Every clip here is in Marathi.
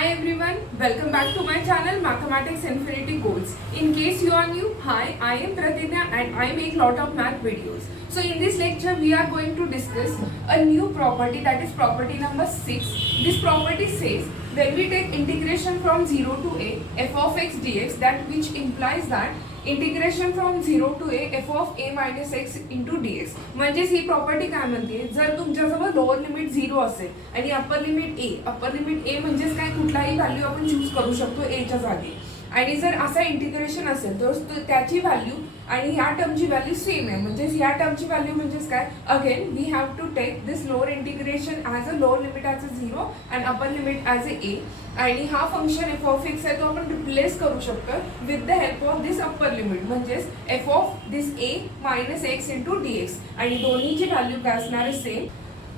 Hi everyone, welcome back to my channel Mathematics Infinity Goals. In case you are new, hi, I am Pratidya and I make lot of math videos. So in this lecture we are going to discuss a new property, that is property number 6. This property says when we take integration from 0 to a f of x dx, that which implies that integration from 0 to a f of a minus x into dx. म्हणजेच ही प्रॉपर्टी काय म्हणते, जर तुमच्याजवळ लोअर लिमिट 0 असेल आणि अप्पर लिमिट a म्हणजेच काय, कुठलाही व्हॅल्यू आपण चूज करू शकतो a च्या जागी. आणि जर असा इंटिग्रेशन असेल तर त्याची व्हॅल्यू आणि ह्या टर्मची व्हॅल्यू सेम आहे. म्हणजेच ह्या टर्मची व्हॅल्यू म्हणजेच काय, again we have to take this lower integration as a lower limit as a 0 and upper limit as a a. आणि हा फंक्शन एफ ऑफ एक्स आहे तो आपण रिप्लेस करू शकतो with the help of this upper limit, म्हणजेच F of this a minus X into D X. आणि दोन्हीची व्हॅल्यू काय असणार आहे, same.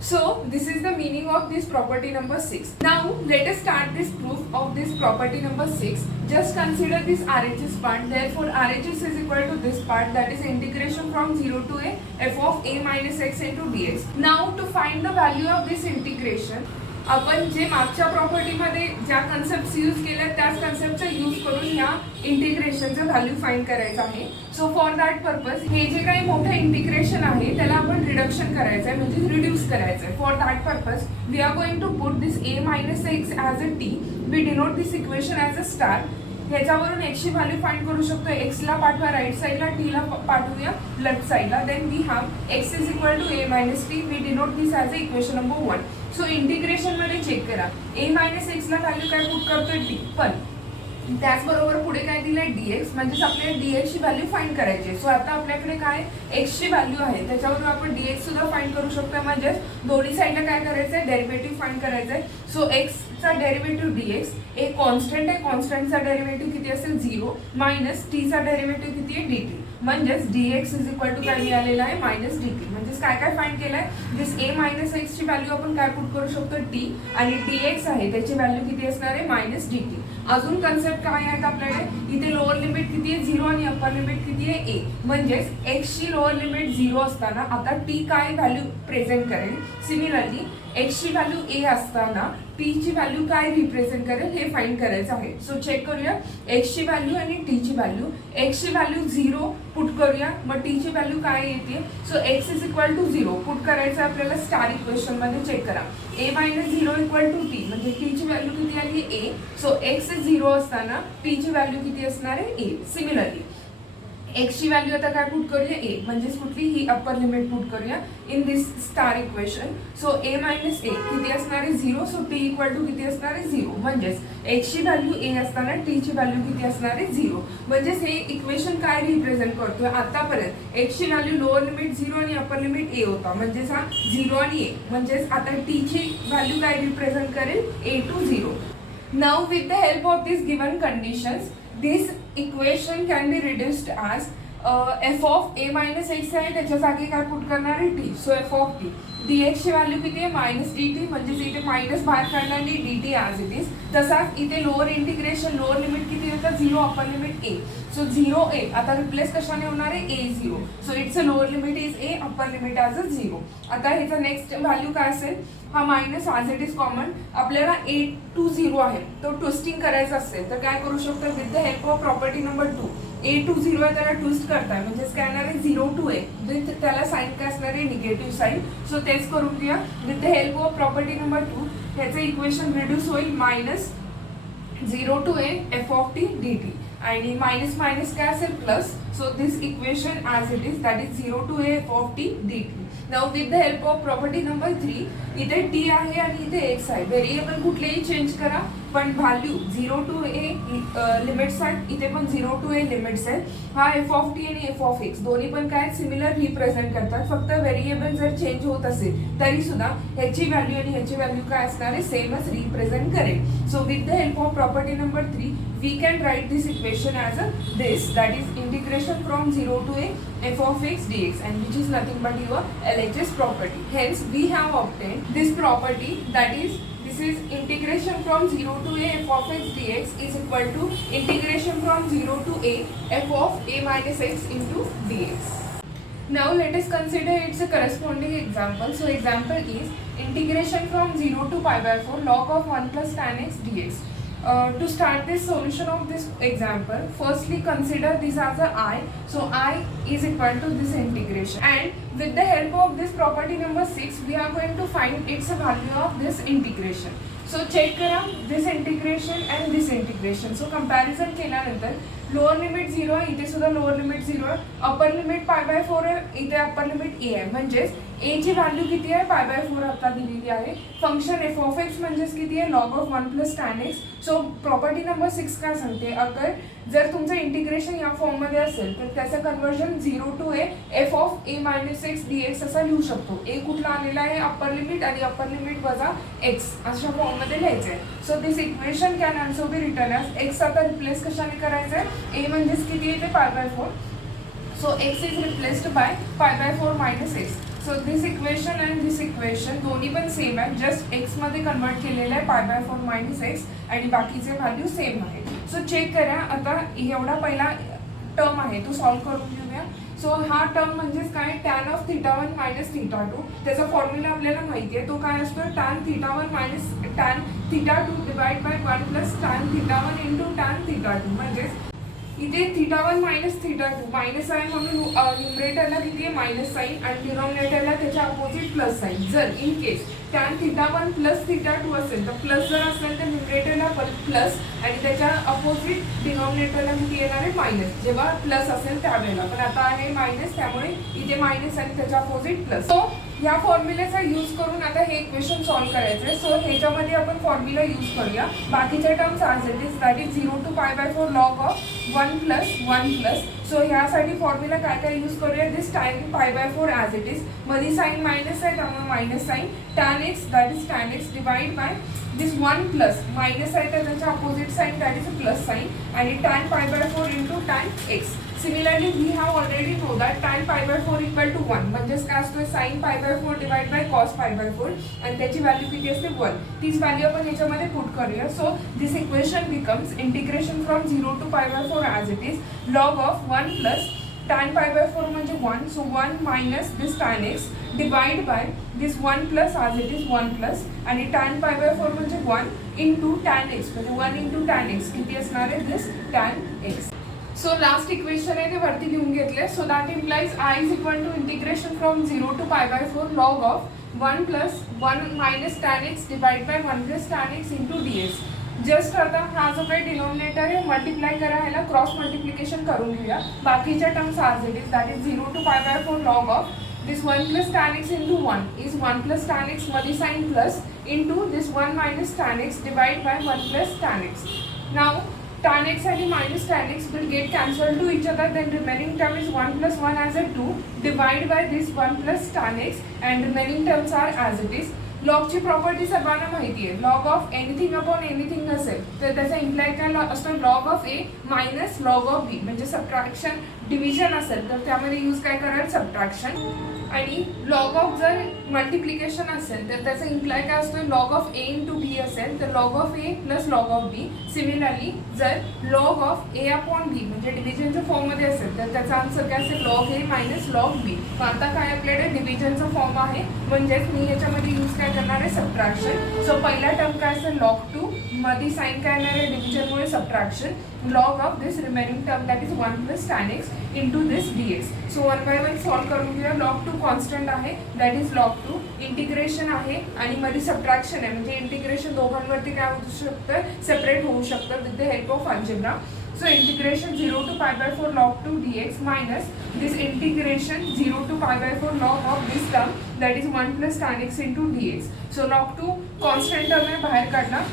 So this is the meaning of this property number 6. Now let us start this proof of this property number 6. Just consider this RHS part. Therefore RHS is equal to this part, that is integration from 0 to a f of a minus x into dx. Now to find the value of this integration, आपण जे मागच्या प्रॉपर्टीमध्ये ज्या कन्सेप्ट्स यूज केल्या त्याच कन्सेप्टचा यूज करून ह्या इंटिग्रेशनचं व्हॅल्यू फाइंड करायचं आहे. सो फॉर दॅट पर्पज हे जे काही मोठं इंटिग्रेशन आहे त्याला आपण रिडक्शन करायचं आहे, म्हणजे रिड्यूस करायचं आहे. For that purpose we are going to put this a minus X as a T. We denote this equation as a star. ह्याच्यावरून एक्सची व्हॅल्यू फाइंड करू शकतो. एक्सला पाठवा राईट साईडला, टीला पाठवूया लेफ्ट साईडला. Then we have X is equal to a minus T. We denote this as a equation number 1. So integration मध्ये चेक करा, a मायनस एक्सला व्हॅल्यू काय पुट करतोय टी, पण त्याचबरोबर पुढे काय दिलंय dx, म्हणजेच आपल्याला dx ची व्हॅल्यू फाइंड करायची आहे. सो आता आपल्याकडे काय x ची व्हॅल्यू आहे त्याच्यावरून आपण dx सुद्धा फाइंड करू शकतो. म्हणजेच दोन्ही साईडला काय करायचं आहे, डेरिव्हेटिव्ह फाइंड करायचं आहे. सो x चा डेरिव्हेटिव्ह dx एक कॉन्स्टंट आहे, कॉन्स्टंटचा डेरिव्हेटिव्ह किती असेल 0 मायनस t चा डेरिव्हेटिव्ह किती आहे dt. म्हणजेच dx इज इक्वल टू काय मिळालेला आहे, मायनस dt. म्हणजेच काय काय फाइंड केलंय, दिस a मायनस एक्स ची व्हॅल्यू आपण काय पुट करू शकतो t, आणि dx आहे त्याची व्हॅल्यू किती असणार आहे, मायनस dt. अजून कन्सेप्ट काय आहेत आपल्याकडे, इथे लोअर लिमिट किती आहे 0 आणि अप्पर लिमिट किती आहे a. म्हणजेच x ची लोअर लिमिट 0 असताना आता t काय व्हॅल्यू प्रेझेंट करेल. सिमिलरली x ची व्हॅल्यू a असताना t ची व्हॅल्यू काय रिप्रेझेंट करेल हे फाइंड करायचं आहे. सो चेक करूया x ची व्हॅल्यू आणि t ची व्हॅल्यू. x ची व्हॅल्यू 0 पुट करूया, मग t ची व्हॅल्यू काय येते. So x is equal to 0 put करायचं आपल्याला स्टार इक्वेशन मध्ये. चेक करा a minus 0 equal to t, म्हणजे t ची व्हॅल्यू किती आली a. सो x इज 0 असताना t ची व्हॅल्यू किती असणार आहे a. सिमिलरली x ची व्हॅल्यू आता काय पुट करूया a, म्हणजेच कुठली ही अप्पर लिमिट पुट करूया in this star equation. So a minus a किती असणार आहे 0. सो t इक्वल टू किती असणार आहे 0. म्हणजेच x ची व्हॅल्यू a असताना t ची व्हॅल्यू किती असणार आहे 0. म्हणजेच हे इक्वेशन काय रिप्रेझेंट करतोय, आतापर्यंत x ची व्हॅल्यू लोअर लिमिट 0 आणि अप्पर लिमिट a होता, म्हणजेच हा 0 आणि a. म्हणजेच आता t ची व्हॅल्यू काय रिप्रेझेंट करेल, a to 0. Now with the help of this given conditions, this equation can be reduced as f of a minus x आहे त्याच्या जागी काय पुट करणार आहे t. So f of t, dx ची व्हॅल्यू किती आहे मायनस dt, म्हणजेच इथे मायनस बाहेर काढणार आणि dt ॲज इट इज. तसाच इथे लोअर इंटिग्रेशन, लोअर लिमिट किती होतं 0, upper limit a. So 0 a आता रिप्लेस कशाने होणार आहे a 0. So it's a lower limit is a, upper limit as a 0. आता ह्याचा नेक्स्ट व्हॅल्यू काय असेल, हा minus as it is common. आपल्याला a टू 0 आहे तो ट्विस्टिंग करायचा असेल तर काय करू शकतो, with the help of property number 2. a to 0 आहे त्याला ट्विस्ट करताय, म्हणजेच काय येणार आहे 0 टू a. विथ त्याला साईन काय असणार आहे, निगेटिव्ह साईन. सो तेच करून घ्या with the help of property number 2. ह्याचं इक्वेशन रिड्यूस होईल minus 0 to a f of t dt. आणि मायनस मायनस काय असेल plus. So this equation as it is, that is 0 to a f of t dt. Now with the help of property number 3, इथे t आहे आणि इथे x आहे. व्हेरिएबल कुठलेही चेंज करा पण व्हॅल्यू 0 टू a लिमिट्स आहेत, इथे पण 0 टू a लिमिट्स आहेत. हा f of t आणि f of x दोन्ही पण काय सिमिलर रिप्रेझेंट करतात. फक्त व्हेरिएबल जर चेंज होत असेल तरी सुद्धा ह्याची व्हॅल्यू आणि ह्याची व्हॅल्यू काय असणार आहे, सेमच रिप्रेझेंट करेल. So with the help of property number 3 we can write this equation as a this, that is integration from 0 to a f of x dx, and which is nothing but your LHS property. Hence we have obtained this property, that is this is integration from 0 to a f of x dx is equal to integration from 0 to a f of a minus x into dx. Now let us consider its a corresponding example. So example is integration from 0 to pi by 4 log of 1 plus tan x dx. To start this solution of this example, firstly consider this as a I. So I is equal to this integration, and with the help of this property number 6 we are going to find its value of this integration. So check करा this integration and this integration. So comparison केल्यानंतर लोअर लिमिट 0 आहे, इथे सुद्धा लोअर लिमिट 0 आहे, अपर लिमिट पाय बाय 4 आहे, इथे अपर लिमिट ए आहे, म्हणजेच ए ची व्हॅल्यू किती आहे पाय बाय 4 आता दिलेली आहे. फंक्शन एफ ऑफ एक्स म्हणजेच किती आहे log of 1 plus tan X. So property number 6 काय सांगते, अगर जर तुमचं इंटिग्रेशन या फॉर्म मध्ये असेल तर त्याचं conversion 0 to A F of A minus X D X असं लिहू शकतो. ए कुठला आलेला आहे अपर लिमिट आणि अपर लिमिट वजा एक्स अशा फॉर्म मध्ये लिहायचं आहे. So this equation can also be return as x. आता रिप्लेस कशाने करायचं आहे, ए म्हणजेच किती येते पाय by 4. So x is replaced by पाय by 4 minus x. So this equation and this equation दोन्ही पण सेम आहे, जस्ट एक्स मध्ये कन्वर्ट केलेलं आहे पाय बाय 4 मायनस एक्स आणि बाकीचे व्हॅल्यू सेम आहे. सो चेक करा, आता एवढा पहिला टर्म आहे तो सॉल्व्ह करून घेऊया. सो हा टर्म म्हणजेच काय tan of theta 1 minus theta 2. त्याचा फॉर्म्युला आपल्याला माहिती आहे, तो काय असतो tan theta 1 minus tan theta 2 divide by 1 plus tan theta 1 into tan theta 2. म्हणजेच इथे थीटा 1 मायनस थीटा 2 मायनस आहे म्हणून न्यूमरेटरला किती आहे मायनस साईन आणि डिनॉमिनेटरला त्याच्या अपोजिट प्लस साईन. जर in case tan theta 1 plus theta 2 असेल तर प्लस जर असेल तर न्यूमरेटरला प्लस आणि त्याच्या अपोजिट डिनॉमिनेटरला किती येणार आहे मायनस, जेव्हा प्लस असेल त्यावेळेला. पण आता आहे मायनस, त्यामुळे इथे मायनस आणि त्याच्या अपोजिट प्लस. सो या फॉर्म्युलेचा यूज करून आता हे इक्वेशन सॉल्व्ह करायचं आहे. सो ह्याच्यामध्ये आपण फॉर्म्युला यूज करूया. बाकीच्या terms as it is that is 0 to pi by 4 log of 1 plus 1 plus. So ह्यासाठी फॉर्म्युला काय काय यूज करूया, this tan pi by 4 as it is, मध्ये साईन मायनस आहे त्यामुळे minus sign, tan X that is tan X divide by this 1 plus minus आहे तर त्याच्या opposite sign that is plus sign आणि tan pi by 4 into tan X. Similarly, we have already know that tan pi by 4 equal to 1. म्हणजेच काय असतो sin pi by 4 divide by cos pi by 4 आणि त्याची व्हॅल्यू किती असते 1. तीच व्हॅल्यू आपण याच्यामध्ये पुट करूया. So this equation becomes integration from 0 to pi by 4 as it is log of 1 plus tan pi by 4 म्हणजे 1. सो 1 minus this tan x divide by this 1 plus as it is 1 plus आणि tan pi by 4 म्हणजे 1 इंटू tan x म्हणजे 1 इंटू tan x किती असणार आहे दिस tan x. सो लास्ट इक्वेशन आहे ते वरती लिहून घेतले. So that implies I is equal to integration from 0 to pi by 4 log of 1 plus 1 minus tan X divide by 1 plus tan X into D X. Just आता हा जो काही डिनॉमिनेटर आहे मल्टिप्लाय करा, ह्याला क्रॉस मल्टिप्लिकेशन करून घेऊया. बाकीच्या terms as it is that is 0 to pi by 4 log of this 1 plus tan x into 1 is 1 plus tan x मध्ये sin plus into this 1 minus tan x divide by 1 plus tan x. Now tan x and minus tan x will get cancelled to each other, then remaining term is 1 plus 1 as a 2 divide by this 1 plus tan x and remaining terms are as it is. लॉगची प्रॉपर्टी सर्वांना माहिती आहे, log of anything upon anything असेल तर त्याचा इम्प्लाय काय असतो log of A minus log of B. म्हणजे सबट्रॅक्शन डिव्हिजन असेल तर त्यामध्ये यूज काय कराल सबट्रॅक्शन. आणि लॉग ऑफ जर मल्टिप्लिकेशन असेल तर त्याचा इम्प्लाय काय असतो log of A into B असेल तर log of A plus log of B. Similarly जर log of A upon B म्हणजे डिव्हिजनच्या फॉर्ममध्ये असेल तर त्याचा आन्सर काय असेल log A minus log B. आता काय आपल्याकडे डिव्हिजनचा फॉर्म आहे म्हणजेच मी याच्यामध्ये यूज काय करणार आहे सबट्रॅक्शन. सो पहिला टर्म काय असेल लॉग 2 मध्ये साईन काय येणार आहे डिव्हिजनमुळे subtraction log of this remaining term that is 1 plus tan X into this D X. So 1 by 1 solve करून घेऊया. लॉग 2 कॉन्स्टंट आहे दॅट इज लॉग 2, इंटिग्रेशन आहे आणि मध्ये सबट्रॅक्शन आहे म्हणजे इंटिग्रेशन दोघांवरती काय होऊ शकतं सेपरेट होऊ शकतं with the help of algebra. So integration 0 to pi by 4 log 2 dx minus this integration 0 to pi by 4 log of this term that is 1 plus tan x into dx. So log 2 constant term आहे बाहेर काढला.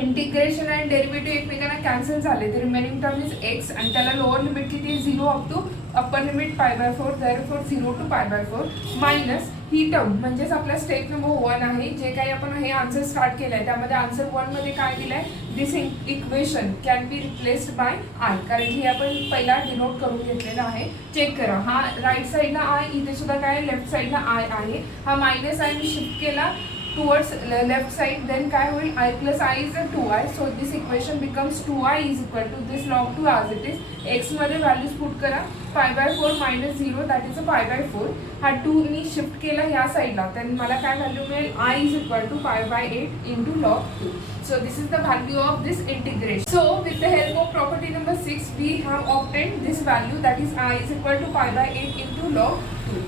इंटिग्रेशन आणि डेरिव्हेटिव्ह एकमेकांना कॅन्सल झाले तर रिमेनिंग टर्म इज एक्स आणि त्याला लोअर लिमिट किती आहे 0 up to upper limit pi by 4 therefore 0 to pi by 4 minus ही टर्म म्हणजेच आपला स्टेप नंबर 1 आहे. जे काही आपण हे आन्सर स्टार्ट केलं आहे त्यामध्ये आन्सर 1 मध्ये काय दिलं आहे this equation can be replaced by I, कारण हे आपण पहिला डिनोट करून घेतलेला आहे. चेक करा हा राईट साईडला आय, इथे सुद्धा काय लेफ्ट साईडला आय आहे. हा मायनस आय मी शिफ्ट केला towards left side, then काय होईल I plus I is a 2i, so this equation becomes 2i is equal to this log 2 as it is. x मध्ये व्हॅल्यूज पुट करा, pi by 4 minus 0 that is a pi by 4. हा 2 मी शिफ्ट केला ह्या साईडला, तर मला काय व्हॅल्यू मिळेल I is equal to pi by 8 into log 2. So this is the value of this integration. So with the help of property number 6 we have obtained this value, that is I is equal to pi by 8 into log 2.